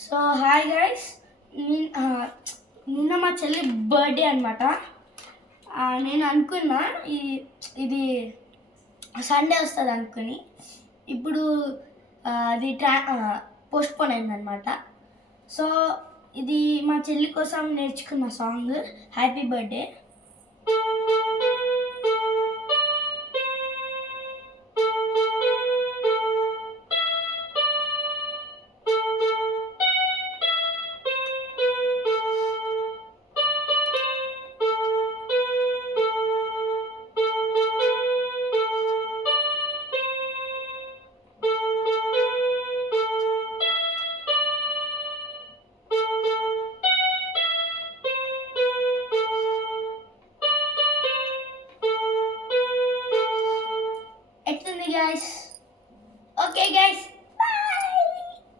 So hi guys, నిన్న మా చెల్లి బర్త్డే అనమాట. నేను అనుకున్నా ఇది సండే వస్తుంది అనుకుని, ఇప్పుడు అది పోస్ట్పోన్ అయిందనమాట. సో ఇది మా చెల్లి కోసం నేర్చుకున్న సాంగ్ హ్యాపీ బర్త్డే. ఎట్లుంది గైస్?